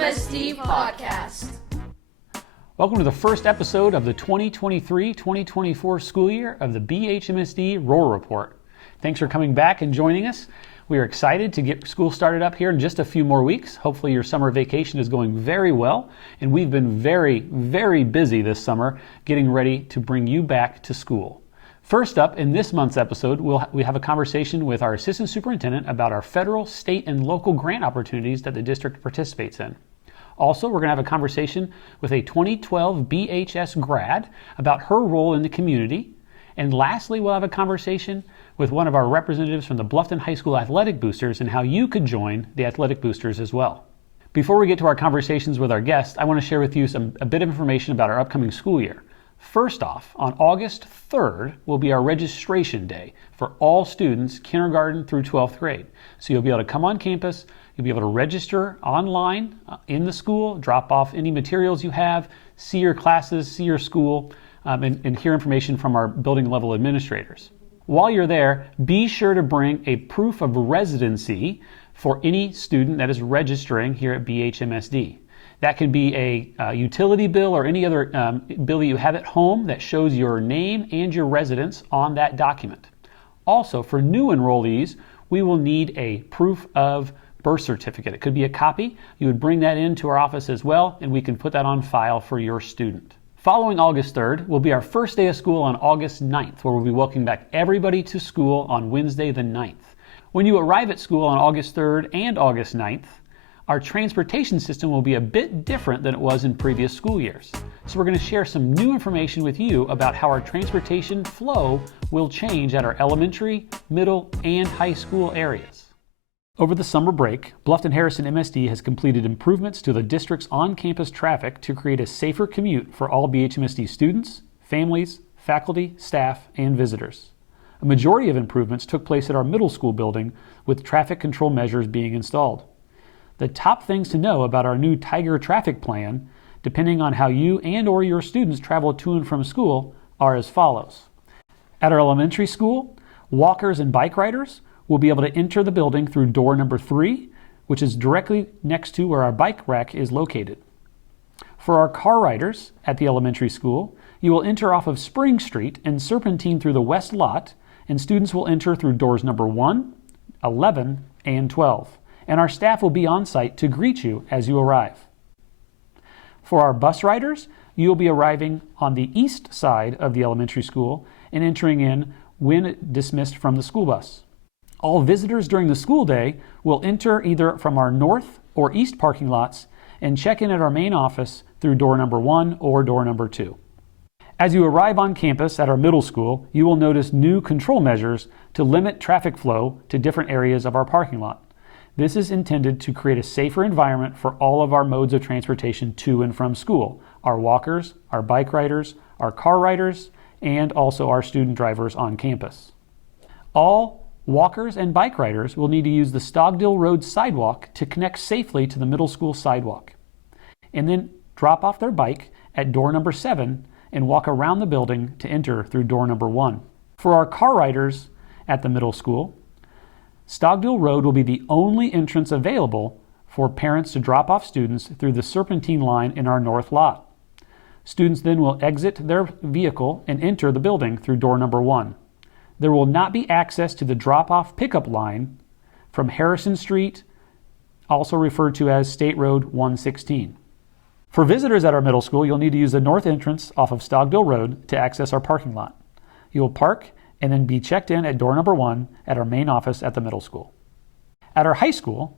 BHMSD Podcast. Welcome to the first episode of the 2023-2024 school year of the BHMSD Roar Report. Thanks for coming back and joining us. We are excited to get school started up here in just a few more weeks. Hopefully your summer vacation is going very well, and we've been very, very busy this summer getting ready to bring you back to school. First up, in this month's episode, we have a conversation with our assistant superintendent about our federal, state, and local grant opportunities that the district participates in. Also, we're going to have a conversation with a 2012 BHS grad about her role in the community. And lastly, we'll have a conversation with one of our representatives from the Bluffton High School Athletic Boosters and how you could join the Athletic Boosters as well. Before we get to our conversations with our guests, I want to share with you a bit of information about our upcoming school year. First off, on August 3rd will be our registration day for all students kindergarten through 12th grade. So you'll be able to come on campus, you'll be able to register online in the school, drop off any materials you have, see your classes, see your school, and hear information from our building level administrators. While you're there, be sure to bring a proof of residency for any student that is registering here at BHMSD. That can be a utility bill or any other bill that you have at home that shows your name and your residence on that document. Also, for new enrollees, we will need a proof of birth certificate. It could be a copy. You would bring that into our office as well, and we can put that on file for your student. Following August 3rd will be our first day of school on August 9th, where we'll be welcoming back everybody to school on Wednesday the 9th. When you arrive at school on August 3rd and August 9th, our transportation system will be a bit different than it was in previous school years. So we're going to share some new information with you about how our transportation flow will change at our elementary, middle, and high school areas. Over the summer break, Bluffton Harrison MSD has completed improvements to the district's on-campus traffic to create a safer commute for all BHMSD students, families, faculty, staff, and visitors. A majority of improvements took place at our middle school building, with traffic control measures being installed. The top things to know about our new Tiger traffic plan, depending on how you and or your students travel to and from school, are as follows. At our elementary school, walkers and bike riders will be able to enter the building through door number 3, which is directly next to where our bike rack is located. For our car riders at the elementary school, you will enter off of Spring Street and serpentine through the west lot, and students will enter through doors number 1, 11, and 12. And our staff will be on site to greet you as you arrive. For our bus riders, you will be arriving on the east side of the elementary school and entering in when dismissed from the school bus. All visitors during the school day will enter either from our north or east parking lots and check in at our main office through door number 1 or door number 2. As you arrive on campus at our middle school, you will notice new control measures to limit traffic flow to different areas of our parking lot. This is intended to create a safer environment for all of our modes of transportation to and from school, our walkers, our bike riders, our car riders, and also our student drivers on campus. All walkers and bike riders will need to use the Stogdill Road sidewalk to connect safely to the middle school sidewalk, and then drop off their bike at door number 7 and walk around the building to enter through door number 1. For our car riders at the middle school, Stogdill Road will be the only entrance available for parents to drop off students through the serpentine line in our north lot. Students then will exit their vehicle and enter the building through door number 1. There will not be access to the drop-off pickup line from Harrison Street, also referred to as State Road 116. For visitors at our middle school, you'll need to use the north entrance off of Stogdill Road to access our parking lot. You will park and then be checked in at door number 1 at our main office at the middle school. At our high school,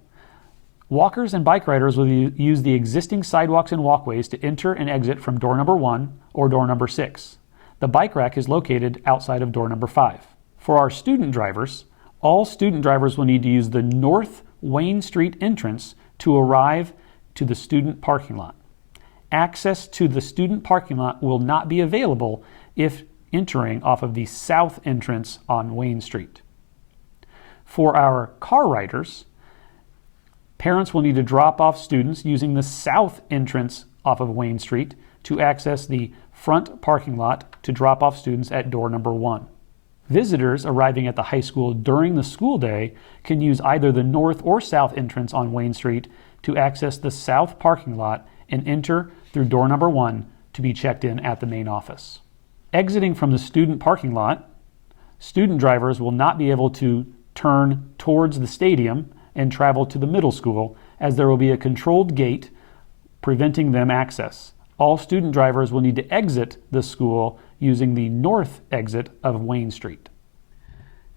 walkers and bike riders will use the existing sidewalks and walkways to enter and exit from door number 1 or door number 6. The bike rack is located outside of door number 5. For our student drivers, all student drivers will need to use the North Wayne Street entrance to arrive to the student parking lot. Access to the student parking lot will not be available if entering off of the south entrance on Wayne Street. For our car riders, parents will need to drop off students using the south entrance off of Wayne Street to access the front parking lot to drop off students at door number 1. Visitors arriving at the high school during the school day can use either the north or south entrance on Wayne Street to access the south parking lot and enter through door number 1 to be checked in at the main office. Exiting from the student parking lot, student drivers will not be able to turn towards the stadium and travel to the middle school, as there will be a controlled gate preventing them access. All student drivers will need to exit the school using the north exit of Wayne Street.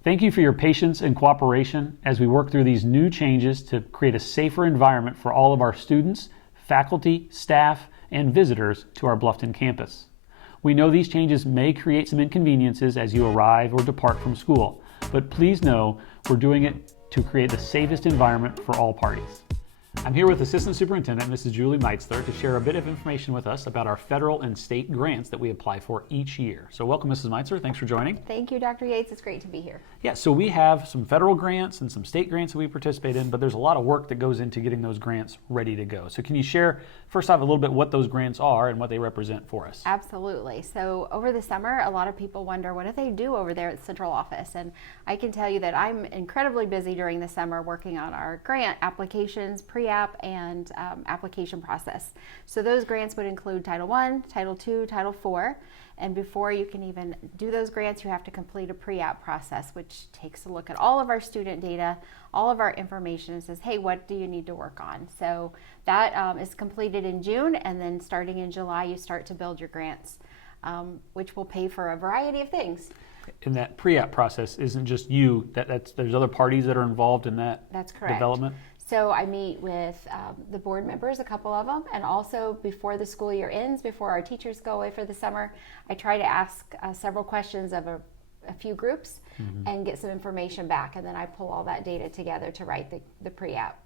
Thank you for your patience and cooperation as we work through these new changes to create a safer environment for all of our students, faculty, staff, and visitors to our Bluffton campus. We know these changes may create some inconveniences as you arrive or depart from school, but please know we're doing it to create the safest environment for all parties. I'm here with Assistant Superintendent Mrs. Julie Meitzler to share a bit of information with us about our federal and state grants that we apply for each year. So welcome, Mrs. Meitzler. Thanks for joining. Thank you, Dr. Yates. It's great to be here. Yeah, so we have some federal grants and some state grants that we participate in, but there's a lot of work that goes into getting those grants ready to go. So can you share, first off, a little bit what those grants are and what they represent for us? Absolutely. So over the summer, a lot of people wonder, what do they do over there at the central office? And I can tell you that I'm incredibly busy during the summer working on our grant applications, pre-app, and application process. So those grants would include Title I, Title II, Title IV. And before you can even do those grants, you have to complete a pre-app process, which takes a look at all of our student data, all of our information, and says, hey, what do you need to work on? So that is completed in June, and then starting in July, you start to build your grants, which will pay for a variety of things. And that pre-app process isn't just you, there's other parties that are involved in that That's correct. Development? So I meet with the board members, a couple of them, and also before the school year ends, before our teachers go away for the summer, I try to ask several questions of a few groups and get some information back, and then I pull all that data together to write the pre-app.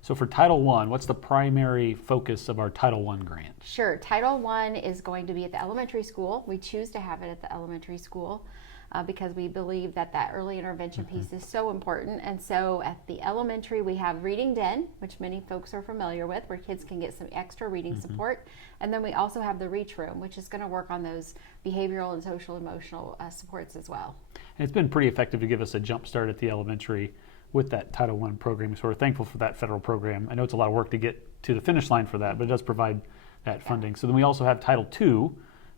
So for Title I, what's the primary focus of our Title I grant? Sure. Title I is going to be at the elementary school. We choose to have it at the elementary school because we believe that early intervention piece is so important. And so at the elementary, we have Reading Den, which many folks are familiar with, where kids can get some extra reading support. And then we also have the Reach Room, which is going to work on those behavioral and social emotional supports as well. And it's been pretty effective to give us a jump start at the elementary with that Title I program. So we're thankful for that federal program. I know it's a lot of work to get to the finish line for that, but it does provide that funding. So then we also have Title II,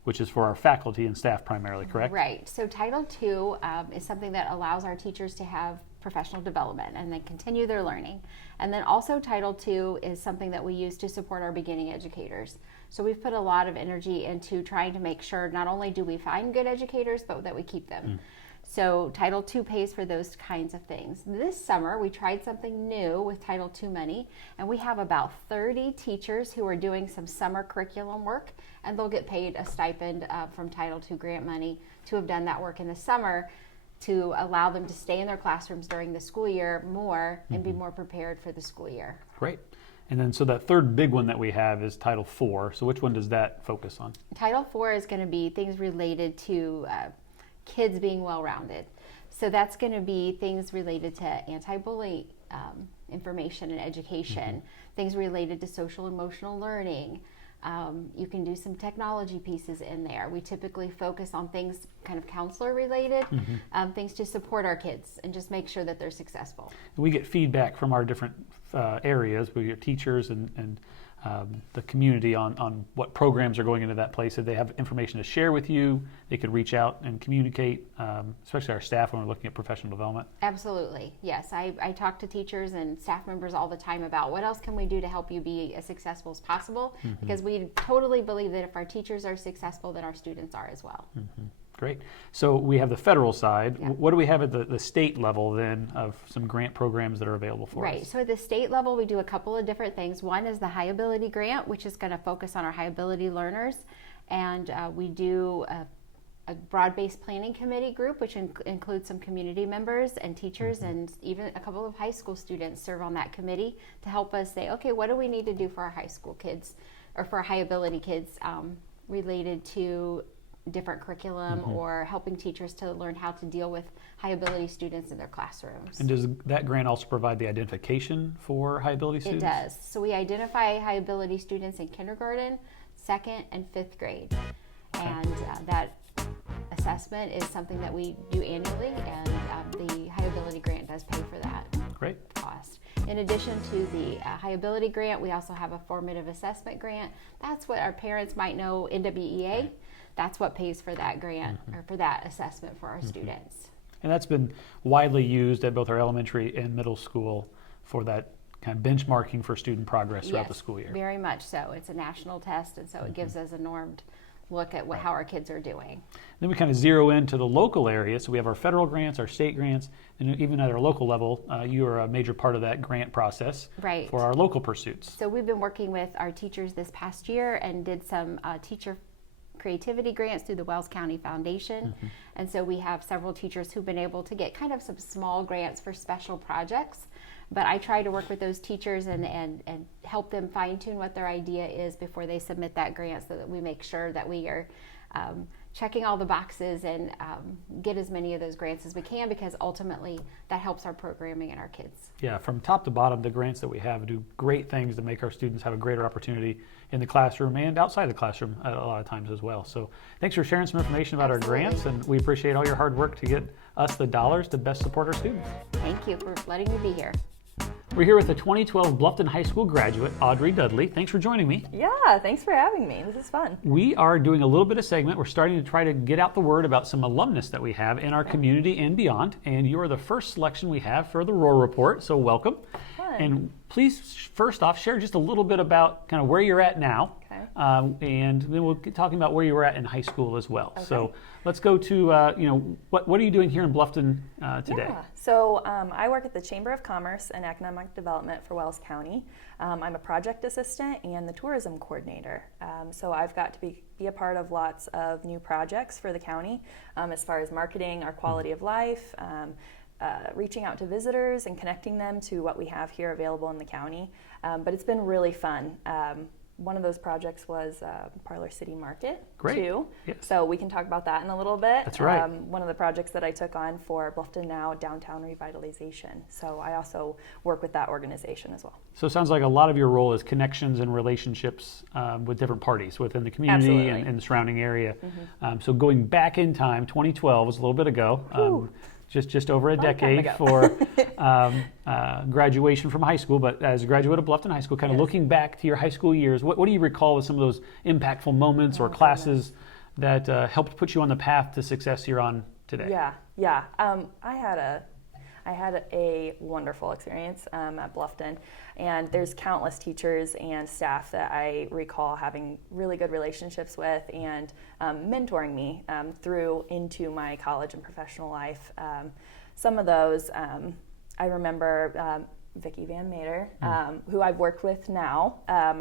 which is for our faculty and staff primarily, correct? Right. So Title II is something that allows our teachers to have professional development and then continue their learning. And then also Title II is something that we use to support our beginning educators. So we've put a lot of energy into trying to make sure not only do we find good educators, but that we keep them. So Title II pays for those kinds of things. This summer, we tried something new with Title II money, and we have about 30 teachers who are doing some summer curriculum work, and they'll get paid a stipend from Title II grant money to have done that work in the summer to allow them to stay in their classrooms during the school year more and be more prepared for the school year. Great. And then so that third big one that we have is Title IV. So which one does that focus on? Title IV is going to be things related to kids being well-rounded. So that's going to be things related to anti-bullying information and education, things related to social emotional learning. You can do some technology pieces in there. We typically focus on things kind of counselor related, things to support our kids and just make sure that they're successful. We get feedback from our different areas. We get teachers and the community on what programs are going into that place. If they have information to share with you, they could reach out and communicate, especially our staff when we're looking at professional development. Absolutely, yes. I talk to teachers and staff members all the time about what else can we do to help you be as successful as possible, because we totally believe that if our teachers are successful, then our students are as well. Great. So we have the federal side. Yeah. What do we have at the state level then of some grant programs that are available for us? Right. So at the state level, we do a couple of different things. One is the High Ability Grant, which is going to focus on our high ability learners. And we do a broad-based planning committee group, which includes some community members and teachers, and even a couple of high school students serve on that committee to help us say, okay, what do we need to do for our high school kids or for our high ability kids related to different curriculum or helping teachers to learn how to deal with high ability students in their classrooms. And does that grant also provide the identification for high ability students? It does. So we identify high ability students in kindergarten, 2nd, and 5th grade. And that assessment is something that we do annually, and the High Ability Grant does pay for that Great. cost. In addition to the High Ability Grant, we also have a Formative Assessment Grant. That's what our parents might know, NWEA. That's what pays for that grant or for that assessment for our students. And that's been widely used at both our elementary and middle school for that kind of benchmarking for student progress throughout the school year. Very much so. It's a national test, and so it gives us a normed look at how our kids are doing. Then we kind of zero into the local area. So we have our federal grants, our state grants, and even at our local level, you are a major part of that grant process for our local pursuits. So we've been working with our teachers this past year and did some teacher creativity grants through the Wells County Foundation. And so we have several teachers who've been able to get kind of some small grants for special projects. But I try to work with those teachers and help them fine-tune what their idea is before they submit that grant, so that we make sure that we are checking all the boxes and get as many of those grants as we can, because ultimately that helps our programming and our kids. Yeah, from top to bottom, the grants that we have do great things to make our students have a greater opportunity in the classroom and outside the classroom a lot of times as well. So thanks for sharing some information about our grants, and we appreciate all your hard work to get us the dollars to best support our students. Thank you for letting me be here. We're here with the 2012 Bluffton High School graduate, Audrey Dudley. Thanks for joining me. Yeah, thanks for having me. This is fun. We are doing a little bit of segment. We're starting to try to get out the word about some alumnus that we have in our community and beyond. And you are the first selection we have for the Roar Report, so welcome. Fun. And please, first off, share just a little bit about kind of where you're at now. Okay. And then we'll get talking about where you were at in high school as well. Okay. So let's go to, what are you doing here in Bluffton today? Yeah. So I work at the Chamber of Commerce and Economic Development for Wells County. I'm a project assistant and the tourism coordinator. So I've got to be a part of lots of new projects for the county as far as marketing our quality of life, reaching out to visitors and connecting them to what we have here available in the county. But it's been really fun. One of those projects was Parlor City Market, too. Yes. So we can talk about that in a little bit. That's right. One of the projects that I took on for Bluffton Now Downtown Revitalization. So I also work with that organization as well. So it sounds like a lot of your role is connections and relationships with different parties within the community and the surrounding area. So going back in time, 2012 was a little bit ago. Just over a decade for graduation from high school, but as a graduate of Bluffton High School, kind of looking back to your high school years, what do you recall as some of those impactful moments or classes that helped put you on the path to success you're on today? Yeah. I had a wonderful experience at Bluffton, and there's countless teachers and staff that I recall having really good relationships with and mentoring me through into my college and professional life. Some of those, I remember Vicki Van Mater, who I've worked with now.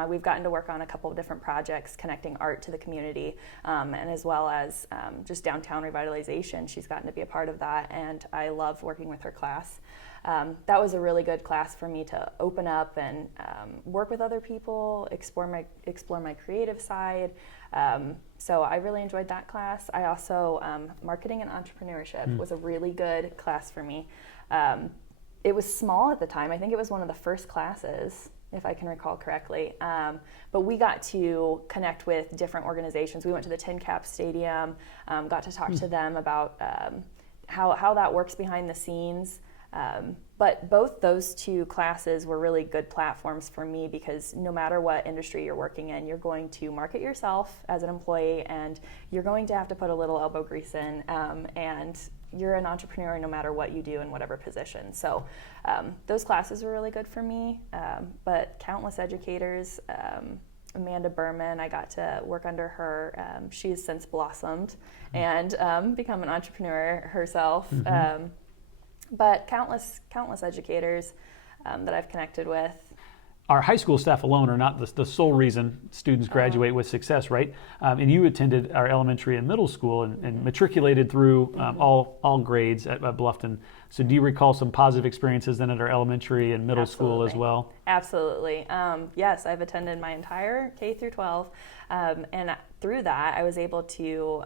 We've gotten to work on a couple of different projects connecting art to the community, and as well as just downtown revitalization. She's gotten to be a part of that, and I love working with her class. That was a really good class for me to open up and work with other people, explore my creative side. So I really enjoyed that class. I also, marketing and entrepreneurship was a really good class for me. It was small at the time. I think it was one of the first classes, if I can recall correctly. But we got to connect with different organizations. We went to the Tin Cap Stadium, got to talk to them about how that works behind the scenes. But both those two classes were really good platforms for me, because no matter what industry you're working in, you're going to market yourself as an employee, and you're going to have to put a little elbow grease in, and you're an entrepreneur no matter what you do in whatever position. So those classes were really good for me, but countless educators, Amanda Berman, I got to work under her. She's since blossomed and become an entrepreneur herself. But countless educators that I've connected with. Our high school staff alone are not the sole reason students graduate with success, right? And you attended our elementary and middle school and matriculated through all grades at Bluffton. So do you recall some positive experiences then at our elementary and middle school as well? Absolutely. Yes, I've attended my entire K through 12. And through that, I was able to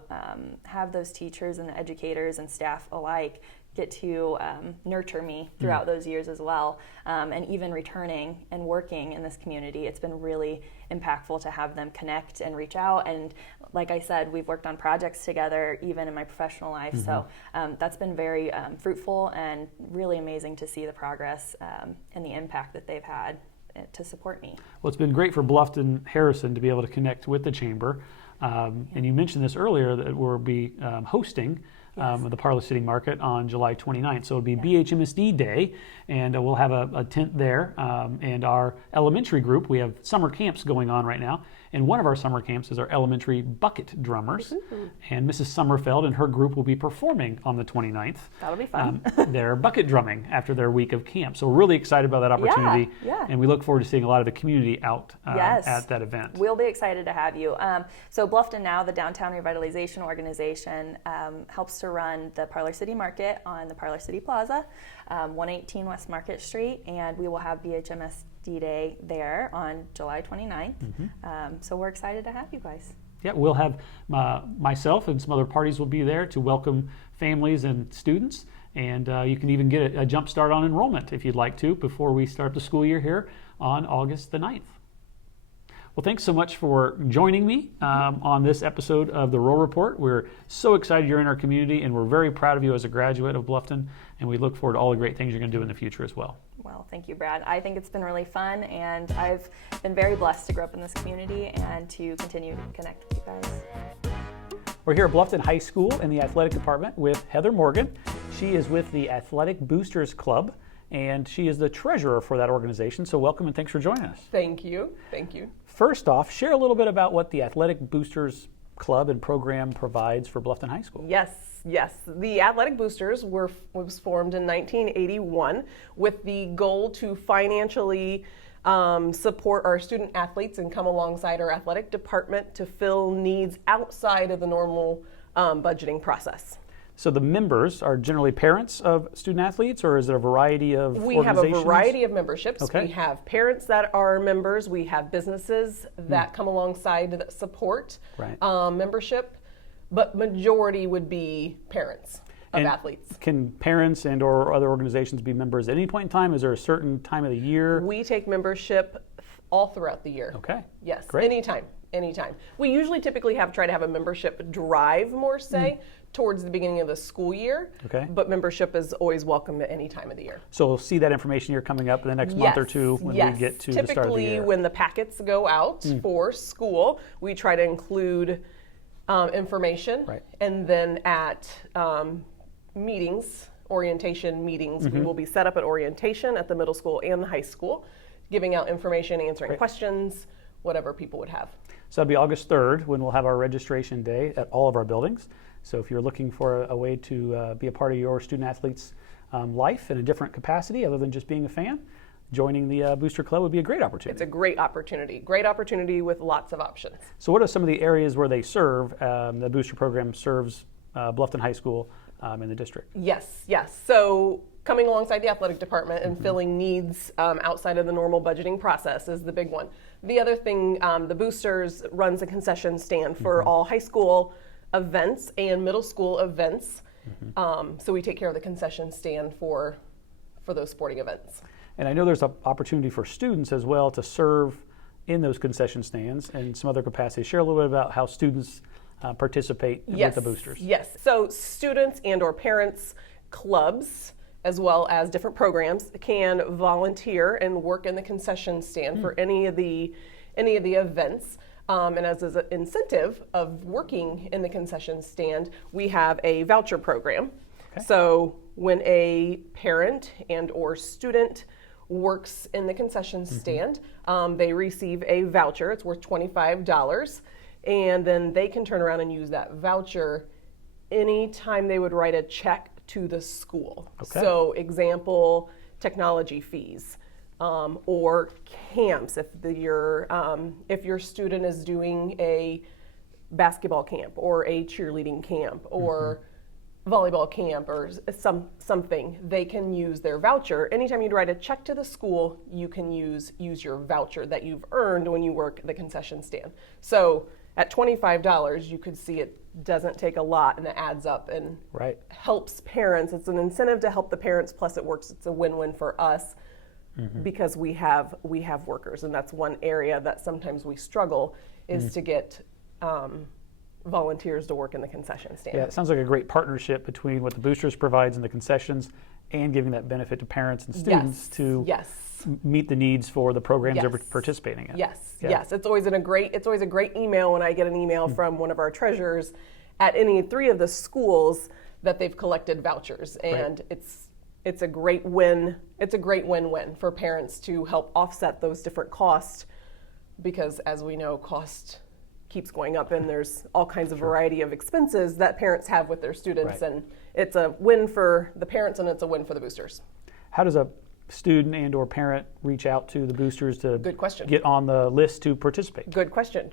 have those teachers and educators and staff alike get to nurture me throughout those years as well. And even returning and working in this community, it's been really impactful to have them connect and reach out. And like I said, we've worked on projects together even in my professional life. So that's been very fruitful and really amazing to see the progress and the impact that they've had to support me. Well, it's been great for Bluffton Harrison to be able to connect with the chamber. And you mentioned this earlier that we'll be hosting the Parlor City Market on July 29th. So it'll be BHMSD Day, and we'll have a tent there. And our elementary group, we have summer camps going on right now. And one of our summer camps is our elementary bucket drummers. And Mrs. Summerfeld and her group will be performing on the 29th. That'll be fun. Their bucket drumming after their week of camp. So we're really excited about that opportunity. Yeah. And we look forward to seeing a lot of the community out at that event. We'll be excited to have you. So Bluffton Now, the Downtown Revitalization Organization, helps to run the Parlor City Market on the Parlor City Plaza, 118 West Market Street, and we will have BHMSD Day there on July 29th. So we're excited to have you guys. Yeah, we'll have myself and some other parties will be there to welcome families and students. And you can even get a jump start on enrollment if you'd like to before we start the school year here on August the 9th. Well, thanks so much for joining me on this episode of the Roar Report. We're so excited you're in our community, and we're very proud of you as a graduate of Bluffton, and we look forward to all the great things you're going to do in the future as well. Well, thank you, Brad. I think it's been really fun, and I've been very blessed to grow up in this community and to continue to connect with you guys. We're here at Bluffton High School in the athletic department with Heather Morgan. She is with the Athletic Boosters Club, and she is the treasurer for that organization. So welcome and thanks for joining us. Thank you. Thank you. First off, share a little bit about what the Athletic Boosters Club and program provides for Bluffton High School. Yes. The Athletic Boosters was formed in 1981 with the goal to financially support our student athletes and come alongside our athletic department to fill needs outside of the normal budgeting process. So the members are generally parents of student athletes, or is it a variety of We have a organizations? variety of memberships. Okay. We have parents that are members. We have businesses that come alongside that support membership, but majority would be parents of And athletes. Can parents and or other organizations be members at any point in time? Is there a certain time of the year? We take membership all throughout the year. Okay. Yes, Great. anytime. We usually typically try to have a membership drive, more say, towards the beginning of the school year. Okay. But membership is always welcome at any time of the year. So we'll see that information here coming up in the next month or two when we get to the start of the year. Typically, when the packets go out for school, we try to include information. Right. And then at orientation meetings, we will be set up at orientation at the middle school and the high school, giving out information, answering questions, whatever people would have. So that'll be August 3rd when we'll have our registration day at all of our buildings. So if you're looking for a way to be a part of your student athlete's life in a different capacity other than just being a fan, joining the Booster Club would be a great opportunity. It's a great opportunity with lots of options. So what are some of the areas where they serve, the Booster program serves Bluffton High School in the district? Yes. So coming alongside the athletic department and filling needs outside of the normal budgeting process is the big one. The other thing, the Boosters runs a concession stand for all high school events and middle school events. So we take care of the concession stand for those sporting events. And I know there's an opportunity for students as well to serve in those concession stands and some other capacities. Share a little bit about how students participate with the Boosters. Yes. So students and or parents, clubs, as well as different programs can volunteer and work in the concession stand for any of the events. And as an incentive of working in the concession stand, we have a voucher program. Okay. So when a parent and or student works in the concession stand, they receive a voucher. It's worth $25. And then they can turn around and use that voucher anytime they would write a check to the school. Okay. So example, technology fees, or camps. If your student is doing a basketball camp or a cheerleading camp or volleyball camp or something, they can use their voucher. Anytime you write a check to the school, you can use your voucher that you've earned when you work at the concession stand. So at $25, you could see it doesn't take a lot, and it adds up and Right. helps parents. It's an incentive to help the parents, plus it works. It's a win-win for us because we have workers, and that's one area that sometimes we struggle is to get volunteers to work in the concession stand. Yeah, it sounds like a great partnership between what the Boosters provides in the concessions and giving that benefit to parents and students to meet the needs for the programs they're participating in. Yes, Yeah. yes. It's always a great email when I get an email from one of our treasurers at any 3 of the schools that they've collected vouchers, and it's a great win. It's a great win-win for parents to help offset those different costs, because as we know, cost keeps going up, and there's all kinds of variety of expenses that parents have with their students, and it's a win for the parents and it's a win for the boosters. How does a student and or parent reach out to the boosters to Good question. get on the list to participate? Good question.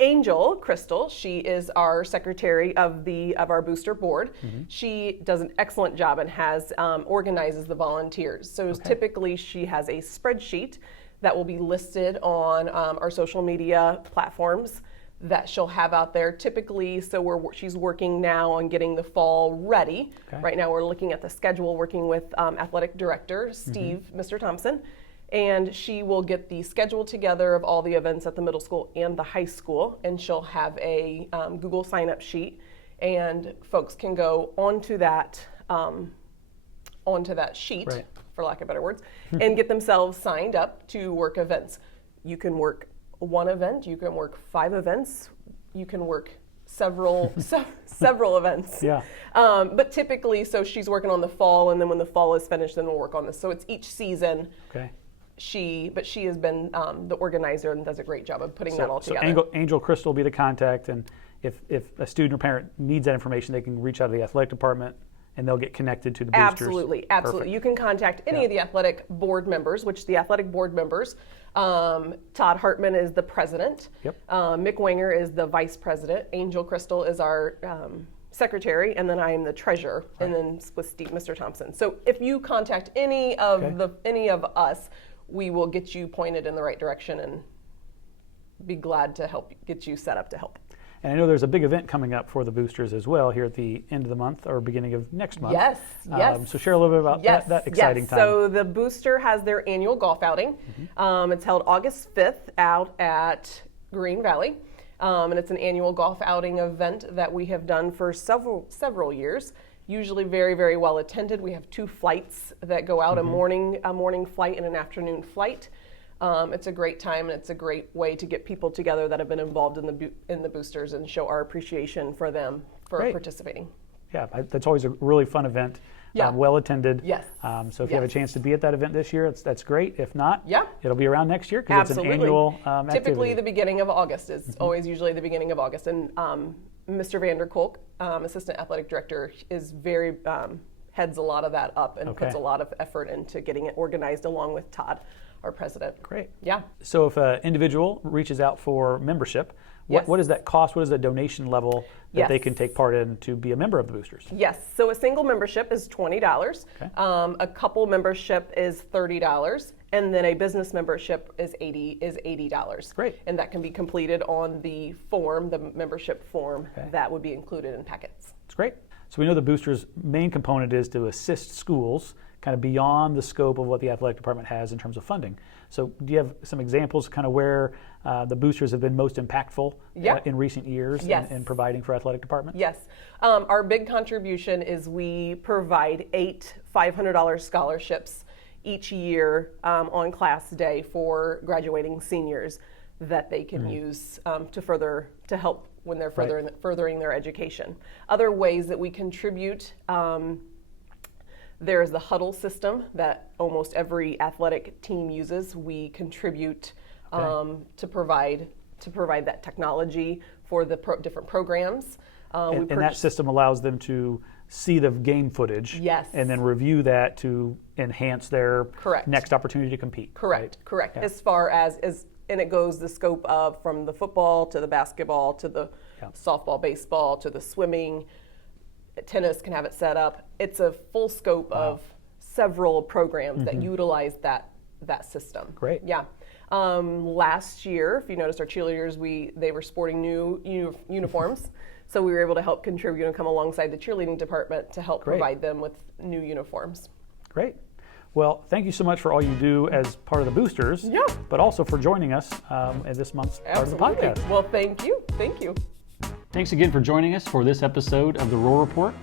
Angel Crystal, she is our secretary of our booster board. She does an excellent job and has organizes the volunteers. So typically she has a spreadsheet that will be listed on our social media platforms that she'll have out there. Typically, she's working now on getting the fall ready. Right now we're looking at the schedule, working with athletic director Steve, Mr. Thompson, and she will get the schedule together of all the events at the middle school and the high school, and she'll have a Google sign-up sheet, and folks can go onto that sheet, for lack of better words, and get themselves signed up to work events. You can work one event, you can work 5 events, you can work several events. Yeah. But typically, so she's working on the fall, and then when the fall is finished, then we'll work on this. So it's each season. Okay. She has been the organizer and does a great job of putting that all together. So Angel Crystal will be the contact, and if a student or parent needs that information, they can reach out to the athletic department, and they'll get connected to the boosters. Absolutely. Perfect. You can contact any of the athletic board members, which the athletic board members, Todd Hartman is the president. Mick Wenger is the vice president. Angel Crystal is our secretary, and then I am the treasurer, and then with Steve, Mr. Thompson. So if you contact any of us, we will get you pointed in the right direction and be glad to help get you set up to help. And I know there's a big event coming up for the boosters as well here at the end of the month or beginning of next month. Yes. So share a little bit about that exciting time. So the booster has their annual golf outing. It's held August 5th out at Green Valley. And it's an annual golf outing event that we have done for several years. Usually very, very well attended. We have 2 flights that go out, a morning flight and an afternoon flight. It's a great time, and it's a great way to get people together that have been involved in the boosters and show our appreciation for them for participating. Yeah, that's always a really fun event. Well attended. Yes. So if you have a chance to be at that event this year, that's great. If not, Yeah. it'll be around next year because it's an annual Typically, activity. the beginning of August is always usually the beginning of August, and Mr. Vander Kolk, assistant athletic director, is very heads a lot of that up and puts a lot of effort into getting it organized along with Todd, our president. Great. Yeah. So if an individual reaches out for membership, what does that cost? What is the donation level that they can take part in to be a member of the boosters? Yes. So a single membership is $20. A couple membership is $30. And then a business membership is $80. Great. And that can be completed on the form, the membership form that would be included in packets. That's great. So we know the boosters' main component is to assist schools kind of beyond the scope of what the athletic department has in terms of funding. So do you have some examples kind of where the boosters have been most impactful in recent years in providing for athletic department? Yes. Our big contribution is we provide 8 $500 scholarships each year on class day for graduating seniors that they can use to help when they're furthering their education. Other ways that we contribute, there's the huddle system that almost every athletic team uses. We contribute to provide that technology for the different programs. And that system allows them to see the game footage and then review that to enhance their next opportunity to compete. Correct. Yeah. As far as and it goes the scope of from the football to the basketball to the softball, baseball to the swimming, tennis can have it set up. It's a full scope of several programs that utilize that system. Great. Yeah. Last year, if you noticed, our cheerleaders, they were sporting new uniforms. So we were able to help contribute and come alongside the cheerleading department to help provide them with new uniforms. Great. Well, thank you so much for all you do as part of the Boosters, but also for joining us in this month's part of the podcast. Well, thank you. Thank you. Thanks again for joining us for this episode of the Roar Report.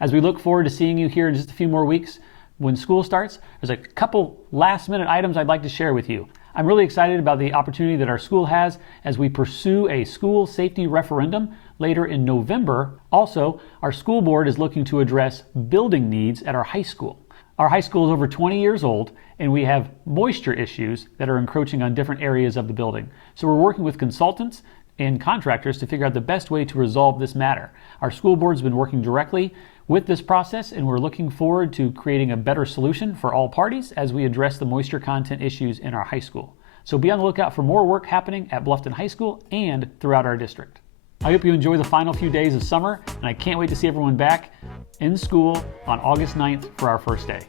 As we look forward to seeing you here in just a few more weeks when school starts, there's a couple last-minute items I'd like to share with you. I'm really excited about the opportunity that our school has as we pursue a school safety referendum later in November. Also, our school board is looking to address building needs at our high school. Our high school is over 20 years old, and we have moisture issues that are encroaching on different areas of the building. So we're working with consultants and contractors to figure out the best way to resolve this matter. Our school board's been working directly with this process, and we're looking forward to creating a better solution for all parties as we address the moisture content issues in our high school. So be on the lookout for more work happening at Bluffton High School and throughout our district. I hope you enjoy the final few days of summer, and I can't wait to see everyone back in school on August 9th for our first day.